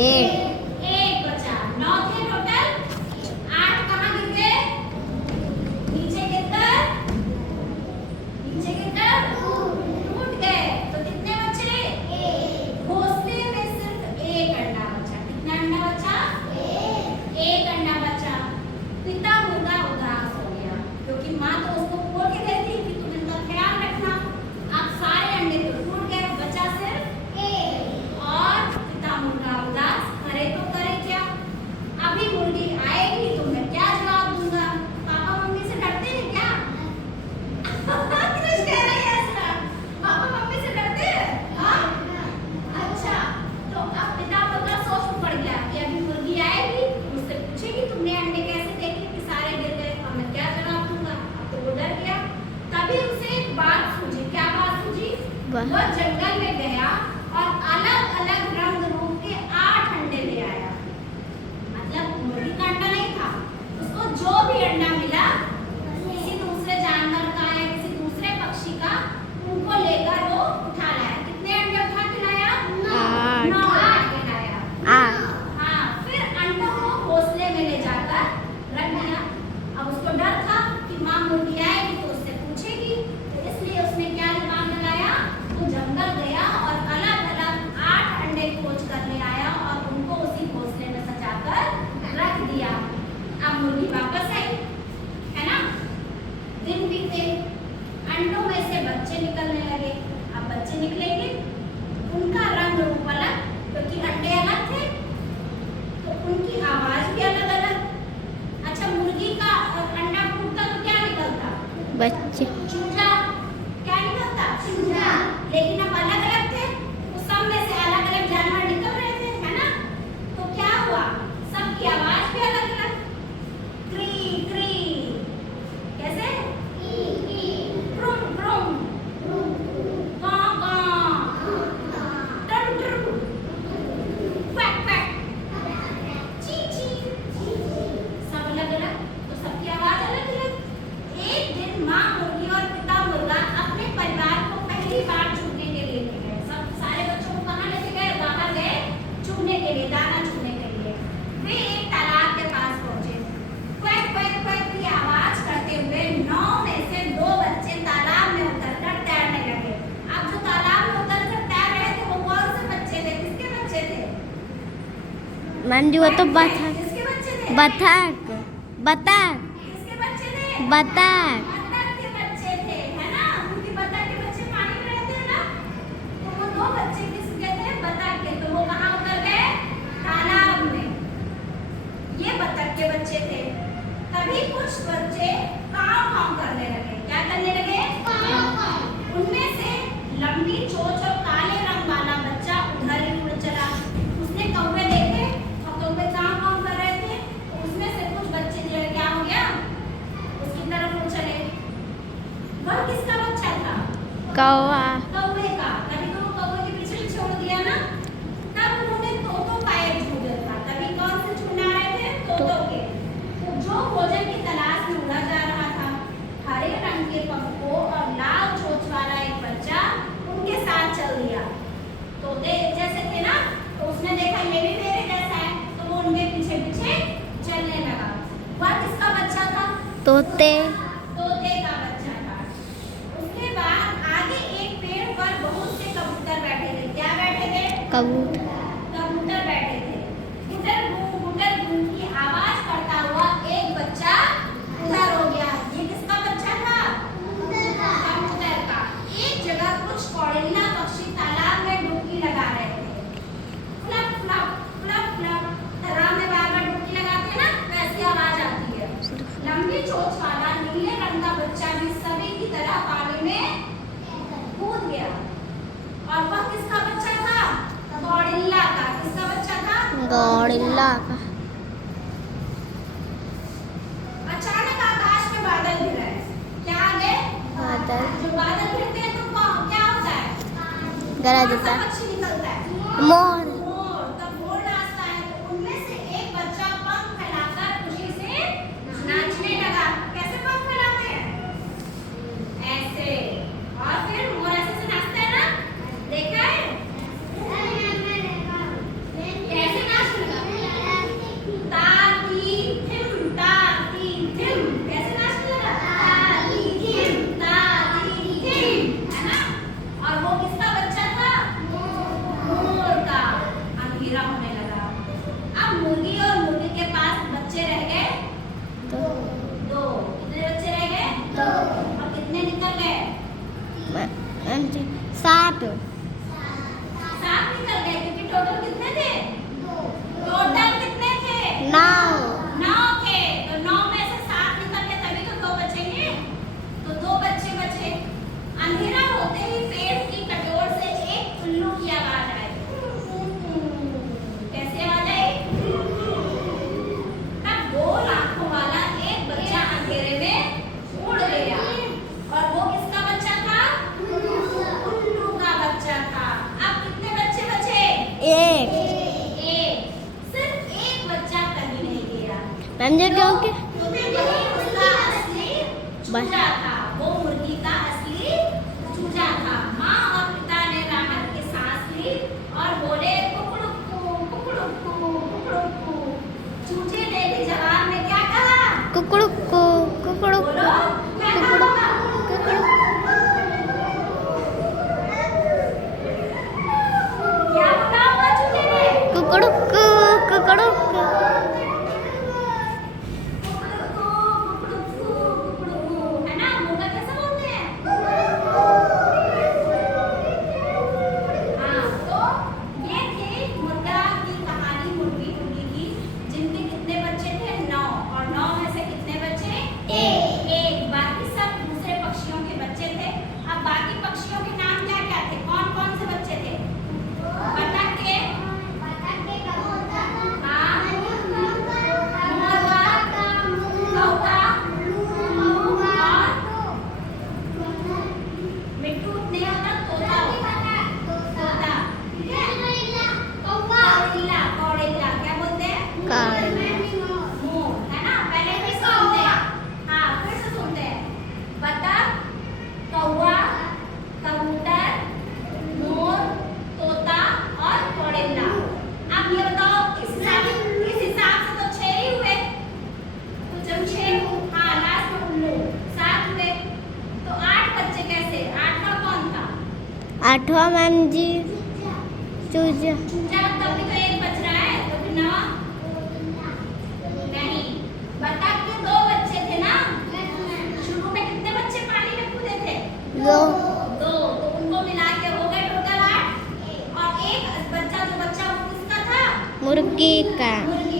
एक बचा, 9 थे टोटल, 8 कहाँ गिर गए? नीचे गिरकर टूट गए। तो कितने बचे? घोंसले में सिर्फ एक अंडा बचा। कितना अंडा बचा? एक अंडा बचा। पिता मुर्गा उदास हो गया क्योंकि माँ तो उसको बोल के गई थी कि तुम इनका ख्याल रखना। अब सारे अंडे तो टूट गए, बचा सिर्फ एक। और पिता मुर्गा उदास, करे तो करे क्या? अभी मुर्गी आएगी तो मैं क्या जवाब दूंगा? पापा मम्मी से डरते हैं क्या? कृष कह रही है ऐसा, पापा मम्मी से डरते हैं? हाँ? अच्छा, तो अब पिता मुर्गा सोच में पड़ गया कि अभी मुर्गी आएगी, मुझसे पूछेगी तुमने अंडे कैसे देखे कि सारे गिर गए, और मैं क्या जवाब दूंगा? अब तो वो डर गया। तभी उसे एक बात सूझी। क्या बात सूझी? वो जंगल में गया और अलग अलग रंग रूप के 8 अंडे ले आया। मतलब मुर्गी का अंडा नहीं था, उसको जो भी अंडा मिला किसी दूसरे जानवर का या किसी दूसरे पक्षी का, उनको लेकर वो उठा लाया। कितने अंडे उठा के लाया? 9 अंडे लाया। हाँ, फिर अंडों को घोंसले में ले जाकर रख दिया। अब उसको डर था कि माँ मुर्गी आएगी तो उससे पूछेगी, तो इसलिए उसने क्या दिमाग लगाया? तो जंगल गया और अलग अलग 8 अंडे खोज कर ले आया और उनको उसी घोंसले में सजाकर रख दिया। अब मुर्गी वापस आई, है ना? दिन बीते, अंडों में से बच्चे निकलने लगे। अब बच्चे निकलेंगे, उनका रंग रूप अलग क्योंकि अंडे अलग थे, तो उनकी आवाज भी अलग अलग। अच्छा, मुर्गी का अंडा फूटता तो क्या निकलता? बच्चे। चूजा। क्या निकलता? चूजा। लेकिन अब अलग अलग थे, तो सब में से अलग अलग जानवर निकल रहे थे, है ना? तो क्या हुआ? सबकी आवाज भी अलग अलग। क्री क्री, कैसे? क्रुम क्रुम, कां कां, ट्रू ट्रू, क्वैक क्वैक, ची ची, सब अलग अलग। तो सबकी आवाज अलग अलग। एक दिन माँ मुर्गी और पिता मुर्गा अपने परिवार को पहली बार चुनने के लिए ले गए। सब सारे बच्चों को कहाँ लेके गए? बाहर गए चुनने के लिए, दाना चुनने के लिए। वे एक तालाब के पास पहुंचे। क्वैक क्वैक क्वैक की आवाज करते हुए 9 में से 2 बच्चे तालाब में उतरकर तैरने लगे। अब जो तालाब में उतरकर तैर रहे थे वो कौन से बच्चे थे? किसके बच्चे थे? मैम जी वो तो बतख। किसके बच्चे थे? बतख। बतख। किसके बच्चे थे? बतख। बतख के बच्चे थे, है ना? क्योंकि बतख के बच्चे पानी में रहते हैं ना। तो वो 2 बच्चे किसके थे? बतख के। तो वो कहाँ उतर गए? तालाब में। ये बतख के बच्चे थे। तभी कुछ बच्चे काव काव करने लगे। क्या करने लगे? काव काव। उनमें से लंबी चोंच और काले रंग वाला बच्चा उधर ही उड़ चला। उसने कौवे देखे और कौवे काव काव कर रहे थे, तो उसमें से कुछ बच्चे जो है क्या हो गया? उसकी तरफ उड़ चले। वह किसका बच्चा था? कौवा। कौवे का। तभी तो वो कौवे के पीछे छोड़ दिया ना। तब उन्होंने तोतों का एक झुंड था। तभी कौन से झुंड आ रहे थे? तोतों के। तो जो भोजन की तलाश में उड़ा जा रहा था, हरे रंग के पंखों और लाल चोंच वाला एक बच्चा उनके साथ चल दिया। तोते जैसे थे ना, तो उसने देखा ये भी मेरे जैसा है, तो वो उनके पीछे पीछे चलने लगा। वह किसका बच्चा था? तोते। तोते का बच्चा था। उसके बाद आगे एक पेड़ पर बहुत से कबूतर बैठे थे। क्या बैठे थे? कबूतर। कबूतर बैठे थे। गुटर गूं की आवाज करता हुआ एक बच्चा उधर हो गया। ये किसका बच्चा था? कबूतर का। एक जगह कुछ कौड़िल्ला पक्षी तालाब में डुबकी लगा रहे थे। फ्लप फ्लप फ्लप फ्लप, तालाब में बार बार डुबकी लगाते हैं ना, वैसी आवाज आती है। लंबी चोंच वाला नीले रंग का बच्चा भी सभी की तरह पानी में कूद गया। और वह किसका बच्चा था? गौड़िल्ला का। किसका बच्चा था? गौड़िल्ला का। अचानक आकाश में बादल घिर आए। क्या आ गए? बादल। जो बादल घिरते हैं तो क्या होता है? गरज कौन होता सा है। पक्षी निकलता है? मोर। मोर। तब मोर नाचता है, तो उनमें से एक बच्चा पंख फैलाकर खुशी से नाचने लगा। कैसे पंख फैलाते हैं? ऐसे। और फिर मोर ऐसे से नाचता है ना, देखा है? कैसे समझे क्योंकि वही उसका असली चूजा था, वो मुर्गी का असली चूजा था। माँ और पिता ने राहत की सांस ली और बोले कुकड़ुक्कू कुकड़ुक्कू कुकड़ुक्कू। चूजे ने भी जवाब में क्या कहा? कुकड़ुक्कू कुकड़ुक्कू बोलो क्या कहा होगा? क्या बोला होगा चूजे ने? कुकड़ुक्कू कुकड़ुक्कू। कुकड़ुक्कू कुकड़ुक्कू कुकड़ुक्कू, है ना? मुर्गा कैसा बोलते हैं? हाँ, तो ये थी मुर्गा की कहानी, मुर्गी मुर्गी की, जिनके कितने बच्चे थे? 9, और 9 में से कितने बचे? एक। बाकी सब दूसरे पक्षियों के बच्चे थे। अब बाकी पक्षियों के नाम क्या क्या थे? कौन कौन से बच्चे थे? बतख के, हाँ, मुर्गा, कौवा, उल्लू और मिट्टू नहीं होता, तोता होता। तोता, ठीक है? कौड़िल्ला, कौड़िल्ला क्या बोलते हैं? मोर, है ना? पहले फिर से सुनते हैं। हाँ, फिर से सुनते हैं। बतख, कौवा, कबूतर, मोर, तोता और कौड़िल्ला। अब ये बताओ इस हिसाब से तो 6 ही हुए। तो जब 6, हाँ, लास्ट में उल्लू 7 हुए। तो 8 बच्चे कैसे? 8वां कौन था? 8वां मैम जी चूजा। चूजा, तब भी तो एक बच रहा है, तो फिर 9 नहीं। बतख के 2 बच्चे थे ना? शुरू में कितने बच्चे पानी में कूदे थे? 2 2, तो उनको मिला के हो गए टोटल 8। और एक बच्चा, जो बच्चा वो किसका था? मुर्गी का। मुर्गी